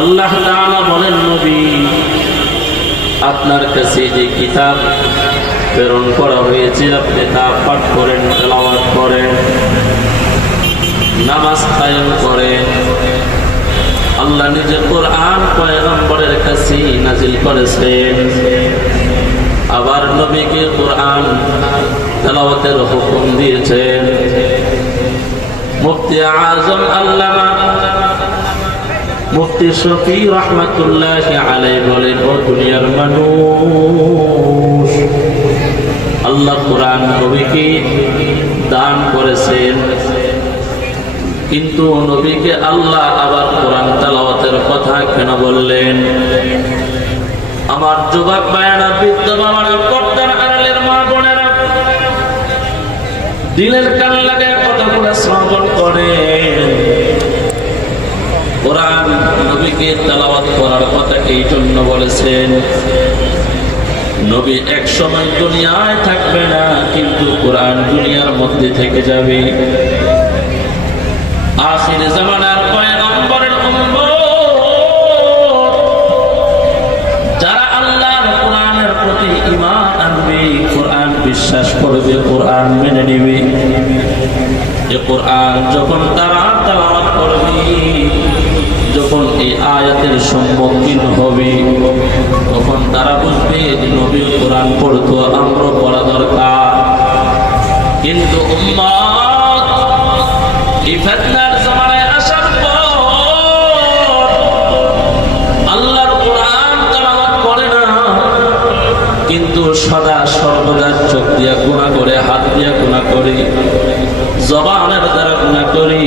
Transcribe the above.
আল্লাহ তাআলা বলেন, নবী আপনার কাছে যে কিতাব প্রেরণ করা হয়েছে আপনি তা পাঠ করেন, তেলাওয়াত করেন, নামাজ কায়েম করেন। আল্লাহ নিজে কোরআন পয়গম্বরের কাছে নাজিল করেছেন, আবার নবীকে কোরআন তেলাওয়াতের হুকুম দিয়েছেন। মুফতি আজম আল্লামা মুফতি শফি রহমাতুল্লাহি আলাইহি বলেন, ও দুনিয়ার মানুষ, আল্লাহ কোরআন নবীকে দান করেছেন, কিন্তু নবীকে আল্লাহ আবার কোরআন তেলাওয়াতের কথা কেন বললেন? আমার যুবক ভাইয়েরা, বৃদ্ধ বাবারা, পর্দার আড়ালের মা বোনেরা, দিলের কান লাগায় কথাগুলো শ্রবণ করেন। কোরআন নবীকে তেলাওয়াত করার কথা এই জন্য বলেছেন, নবী এক সময় দুনিয়ায় থাকবে না, কিন্তু কোরআন দুনিয়ার মধ্যে থেকে যাবে। আখির জামানার পয়গম্বরের উম্মত যারা আল্লাহর কোরআনের প্রতি ঈমান আনবে, কোরআন বিশ্বাস করবে, কোরআন মেনে নেবে, এই কোরআন যখন তারা তেলাওয়াত করবে, যখন এই আয়াতের সম্মুখীন হবে, তখন তারা বুঝবে যে নবী কোরআন পড়তো, আমরা পড়া দরকার। কিন্তু উম্মত এই ফিতনার জামানায় আসার পর আল্লাহর কোরআন তেলাওয়াত করে না, কিন্তু সদা সর্বদা চোখ দিয়া গুনাহ করে, হাত দিয়া গুনাহ করে, জবানের দ্বারা গুনাহ করে,